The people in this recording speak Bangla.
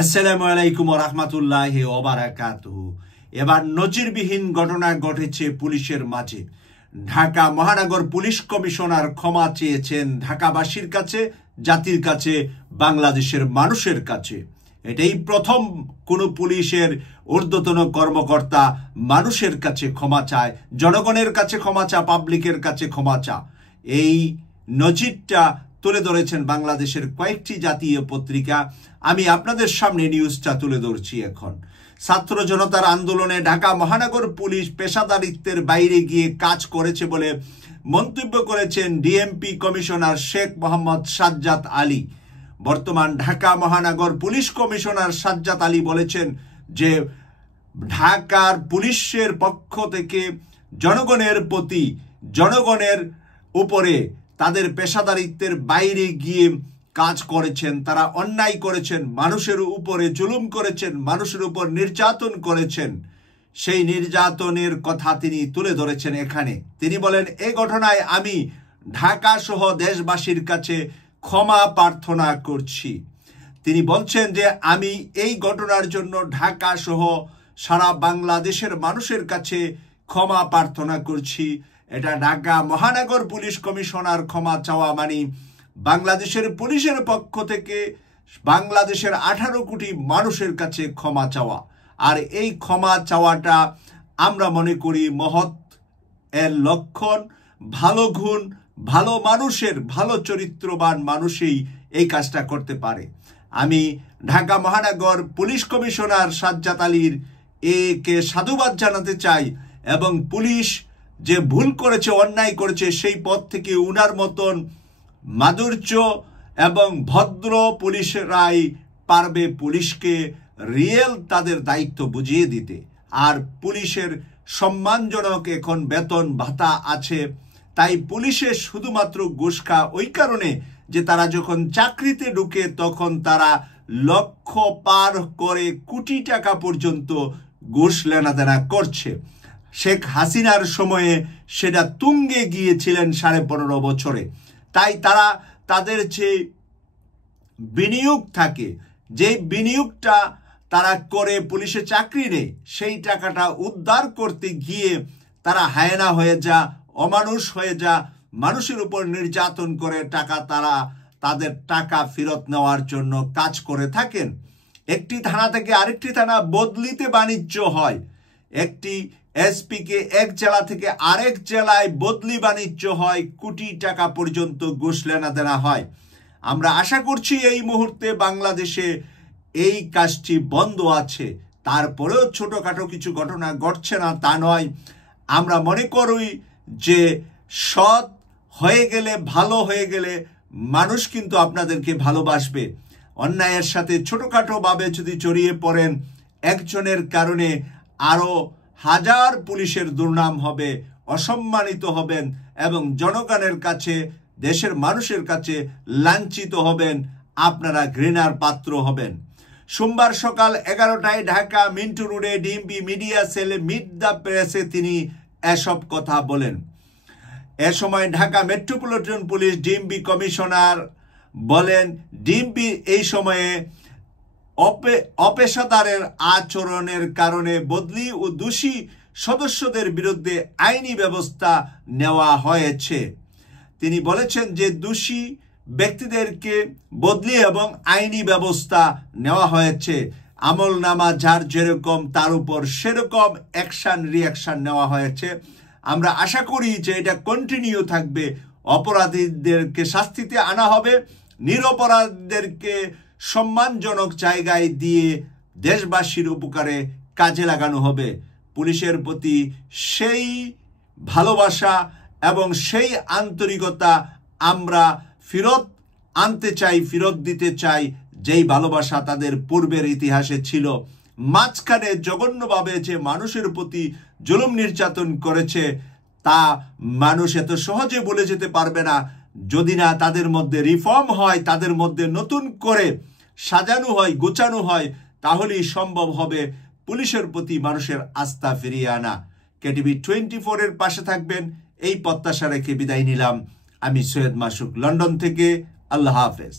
আসসালামু আলাইকুম ওয়া রাহমাতুল্লাহি ওয়া বারাকাতুহু। এবার নজিরবিহীন ঘটনা ঘটেছে পুলিশের মাঝে। ঢাকা মহানগর পুলিশ কমিশনার ক্ষমা চেয়েছেন ঢাকাবাসীর কাছে, জাতির কাছে, বাংলাদেশের মানুষের কাছে। এটাই প্রথম কোনো পুলিশের ঊর্ধ্বতন কর্মকর্তা মানুষের কাছে ক্ষমা চায়, জনগণের কাছে ক্ষমা চা, পাবলিকের কাছে ক্ষমা চা। এই নজিরটা তুলে ধরেছেন বাংলাদেশের কয়েকটি জাতীয় পত্রিকা। আমি আপনাদের সামনে নিউজটা তুলে ধরছি এখন। ছাত্র জনতার আন্দোলনে ঢাকা মহানগর পুলিশ পেশাদারিত্বের বাইরে গিয়ে কাজ করেছে বলে মন্তব্য করেছেন ডিএমপি কমিশনার শেখ মোহাম্মদ সাজ্জাদ আলী। বর্তমান ঢাকা মহানগর পুলিশ কমিশনার সাজ্জাদ আলী বলেছেন যে ঢাকার পুলিশের পক্ষ থেকে জনগণের প্রতি, জনগণের উপরে তাদের পেশাদারিত্বের বাইরে গিয়ে কাজ করেছেন, তারা অন্যায় করেছেন, মানুষের উপরে জুলুম করেছেন, মানুষের উপর নির্যাতন করেছেন। সেই নির্যাতনের কথা তিনি তুলে ধরেছেন এখানে। তিনি বলেন, এই ঘটনায় আমি ঢাকা সহ দেশবাসীর কাছে ক্ষমা প্রার্থনা করছি। তিনি বলছেন যে আমি এই ঘটনার জন্য ঢাকা সহ সারা বাংলাদেশের মানুষের কাছে ক্ষমা প্রার্থনা করছি। এটা ঢাকা মহানগর পুলিশ কমিশনার ক্ষমা চাওয়া মানে বাংলাদেশের পুলিশের পক্ষ থেকে বাংলাদেশের 18 কোটি মানুষের কাছে ক্ষমা চাওয়া। আর এই ক্ষমা চাওয়াটা আমরা মনে করি মহৎ এর লক্ষণ। ভালো গুণ, ভালো মানুষের, ভালো চরিত্রবান মানুষই এই কাজটা করতে পারে। আমি ঢাকা মহানগর পুলিশ কমিশনার সাজ্জাদ আলীর একে সাধুবাদ জানাতে চাই এবং পুলিশ যে ভুল করেছে, অন্যায় করেছে, সেই পথ থেকে উনার মতন মাধুর্য এবং ভদ্র পুলিশরাই পারবে পুলিশকে রিয়েল তাদের দায়িত্ব বুঝিয়ে দিতে। আর পুলিশের সম্মানজনক এখন বেতন ভাতা আছে। তাই পুলিশে শুধুমাত্র ঘুষ খা ওই কারণে যে তারা যখন চাকরিতে ঢুকে তখন তারা লক্ষ পার করে কোটি টাকা পর্যন্ত ঘুষ লেনাদেনা করছে। শেখ হাসিনার সময়ে সেটা তুঙ্গে গিয়েছিলেন 15.5 বছরে। তাই তারা তাদের যে বিনিয়োগ থাকে, যে বিনিয়োগটা তারা করে পুলিশে চাকরি নেই, সেই টাকাটা উদ্ধার করতে গিয়ে তারা হায়না হয়ে যা, অমানুষ হয়ে যা, মানুষের উপর নির্যাতন করে তারা তাদের টাকা ফেরত নেওয়ার জন্য কাজ করে থাকেন। একটি থানা থেকে আরেকটি থানা বদলিতে বাণিজ্য হয়। একটি এসপিকে এক জেলা থেকে আরেক জেলায় বদলি বাণিজ্য হয়, কোটি টাকা পর্যন্ত ঘুষ লেনাদেনা হয়। আমরা আশা করছি এই মুহূর্তে বাংলাদেশে এই কাজটি বন্ধ আছে। তারপরেও ছোটখাটো কিছু ঘটনা ঘটছে না তা নয়। আমরা মনে করি যে সৎ হয়ে গেলে, ভালো হয়ে গেলে মানুষ কিন্তু আপনাদেরকে ভালোবাসবে। অন্যায়ের সাথে ছোটখাটোভাবে যদি জড়িয়ে পড়েন, একজনের কারণে আরও হাজার পুলিশের দুর্নাম হবে, অসম্মানিত হবেন এবং জনগণের কাছে, দেশের মানুষের কাছে লাঞ্ছিত হবেন, আপনারা ঘৃণার পাত্র হবেন। সোমবার সকাল 11টায় ঢাকা মিন্টু রোডে ডিএমপি মিডিয়া সেলে মিট দ্য প্রেসে তিনি এসব কথা বলেন। এ সময় Dhaka metropolitan police DMP commissioner বলেন, ডিএমপি এই সময়ে অপেশাদারের আচরণের কারণে বদলি ও দোষী সদস্যদের বিরুদ্ধে আইনি ব্যবস্থা নেওয়া হয়েছে। তিনি বলেছেন যে দোষী ব্যক্তিদেরকে বদলি এবং আইনি ব্যবস্থা নেওয়া হয়েছে। আমলনামা যার যেরকম তার উপর সেরকম রিয়াকশন নেওয়া হয়েছে। আমরা আশা করি যে এটা কন্টিনিউ থাকবে। অপরাধীদেরকে শাস্তিতে আনা হবে, নিরপরাধীদেরকে সম্মানজনক জায়গায় দিয়ে দেশবাসীর উপকারে কাজে লাগানো হবে। পুলিশের প্রতি সেই ভালোবাসা এবং সেই আন্তরিকতা আমরা ফেরত আনতে চাই, ফেরত দিতে চাই, যেই ভালোবাসা তাদের পূর্বের ইতিহাসে ছিল। মাঝখানে জঘন্যভাবে যে মানুষের প্রতি জুলুম নির্যাতন করেছে তা মানুষ এত সহজে বলে যেতে পারবে না। যদি না তাদের মধ্যে রিফর্ম হয়, তাদের মধ্যে নতুন করে সাজানো হয়, গোছানো হয়, তাহলেই সম্ভব হবে পুলিশের প্রতি মানুষের আস্থা ফিরিয়ে আনা। কেটিভি 24 এর পাশে থাকবেন এই প্রত্যাশা রেখে বিদায় নিলাম। আমি সৈয়দ মাসুক, লন্ডন থেকে। আল্লাহ হাফেজ।